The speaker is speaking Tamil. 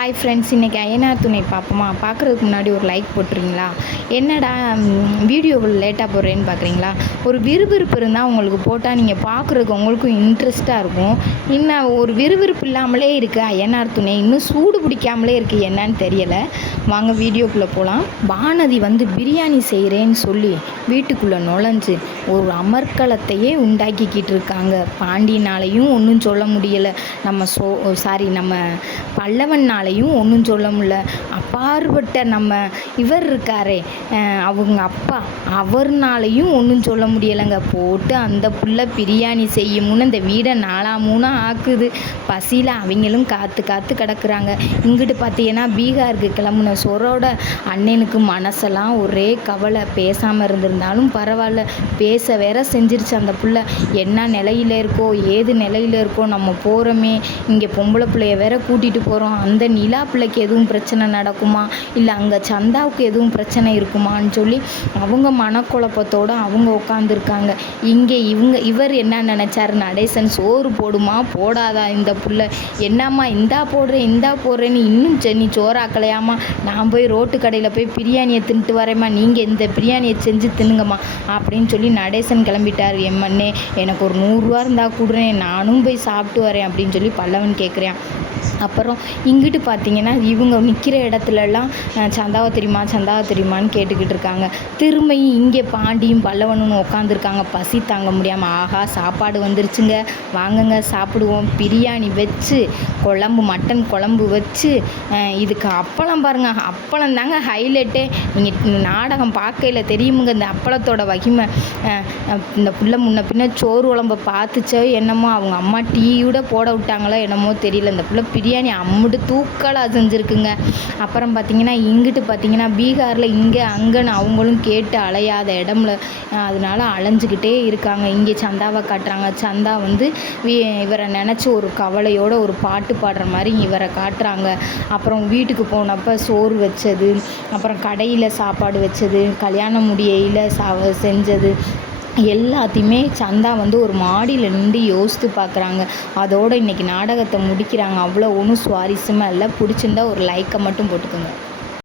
ஹாய் ஃப்ரெண்ட்ஸ், இன்றைக்கி ஐயனார் துணை பார்ப்போமா? பார்க்குறதுக்கு முன்னாடி ஒரு லைக் போட்டுறீங்களா? என்னடா வீடியோ லேட்டாக போடுறேன்னு பார்க்குறீங்களா? ஒரு விறுவிறுப்பு இருந்தால் உங்களுக்கு போட்டால் நீங்கள் பார்க்குறதுக்கு உங்களுக்கும் இன்ட்ரெஸ்ட்டாக இருக்கும். இன்னும் ஒரு விறுவிறுப்பு இல்லாமலே இருக்குது ஐயனார் துணை, இன்னும் சூடு பிடிக்காமலே இருக்குது, என்னன்னு தெரியலை. வாங்க வீடியோக்குள்ளே போகலாம். வானதி பிரியாணி செய்கிறேன்னு சொல்லி வீட்டுக்குள்ளே நுழைஞ்சு ஒரு அமர்க்களத்தையே உண்டாக்கிக்கிட்டு இருக்காங்க. பாண்டியனாலையும் ஒன்றும் சொல்ல முடியலை, நம்ம பல்லவனாலையும் ஒன்றும் சொல்ல முடியல. அப்பாற்பட்ட நம்ம இவர் இருக்காரே, அவங்க அப்பா, அவர்னாலையும் ஒன்றும் சொல்ல முடியலைங்க. போட்டு அந்த புள்ள பிரியாணி செய்யும்னு இந்த வீடை 4 ஆக்குது. பசியில் அவங்களும் காத்து காத்து கிடக்குறாங்க. இங்கிட்டு பார்த்தீங்கன்னா பீகாருக்கு கிளம்புன சொரோட அண்ணனுக்கு மனசெல்லாம் ஒரே கவலை. பேசாமல் இருந்திருந்தாலும் பரவாயில்ல, பேச வேற செஞ்சிருச்சு அந்த புள்ள. என்ன நிலையில் இருக்கோ, ஏது நிலையில் இருக்கோ, நம்ம போகிறோமே, இங்கே பொம்பளை பிள்ளைய வேற கூட்டிகிட்டு போகிறோம், அந்த நிலா பிள்ளைக்கு எதுவும் பிரச்சனை நடக்குமா, இல்லை அங்கே சந்தாவுக்கு எதுவும் பிரச்சனை இருக்குமான்னு சொல்லி அவங்க மனக்குழப்பத்தோடு அவங்க உட்காந்துருக்காங்க. இங்கே இவர் என்ன நினச்சாரு, நடேசன் சோறு போடுமா போடாதா இந்த புள்ள, என்னம்மா இந்தா போடுறேன்னு இன்னும் நீ சோறாக்கலையாம்மா, நான் போய் ரோட்டு கடையில் போய் பிரியாணியை தின்ட்டு வரேம்மா, நீங்கள் இந்த பிரியாணியை செஞ்சு தின்னுங்கம்மா அப்படின்னு சொல்லி நடேசன் கிளம்பிட்டார். எம்மண்ணே, எனக்கு ஒரு 100 ரூபா இருந்தால் கொடுறேன், நானும் போய் சாப்பிட்டு வரேன் அப்படின்னு சொல்லி பல்லவன் கேட்குறேன். அப்புறம் இங்கிட்டு பார்த்தீங்கன்னா இவங்க நிற்கிற இடத்துலலாம் சந்தாவை தெரியுமான்னு கேட்டுக்கிட்டு இருக்காங்க. திரும்பியும் இங்கே பாண்டியும் பல்லவனும் உட்காந்துருக்காங்க. பசி தாங்க முடியாமல், ஆஹா சாப்பாடு வந்துருச்சுங்க, வாங்குங்க சாப்பிடுவோம். பிரியாணி வச்சு மட்டன் குழம்பு வச்சு, இதுக்கு அப்பளம் பாருங்கள், அப்பளம் தாங்க ஹைலைட்டே. நீங்கள் நாடகம் பார்க்கையில் தெரியுமுங்க இந்த அப்பளத்தோட வகிமை. இந்த புள்ள முன்ன பின்ன சோறு குழம்பை பார்த்துச்சோ என்னமோ, அவங்க அம்மா டீயோட போட விட்டாங்களோ என்னமோ தெரியல, இந்த புள்ள பிரியாணி அம்முட்டு தூக்கலாக செஞ்சுருக்குங்க. அப்புறம் பார்த்திங்கன்னா இங்கிட்டு பார்த்திங்கன்னா பீகாரில் இங்கே அங்கேன்னு அவங்களும் கேட்டு அலையாத இடம்ல, அதனால அலைஞ்சிக்கிட்டே இருக்காங்க. இங்கே சந்தாவை காட்டுறாங்க. சந்தா இவரை நினச்சி ஒரு கவலையோடு ஒரு பாட்டு பாடுற மாதிரி இவரை காட்டுறாங்க. அப்புறம் வீட்டுக்கு போனப்போ சோறு வச்சது, அப்புறம் கடையில் சாப்பாடு வச்சது, கல்யாணம் முடியையில் செஞ்சது எல்லாத்தையுமே சந்தா ஒரு மாடியில் நின்று யோசித்து பார்க்குறாங்க. அதோடு இன்றைக்கி நாடகத்தை முடிக்கிறாங்க. அவ்வளோ ஒன்றும் சுவாரஸ்யமாக இல்லை. பிடிச்சிருந்தா ஒரு லைக்கை மட்டும் போட்டுக்கோங்க.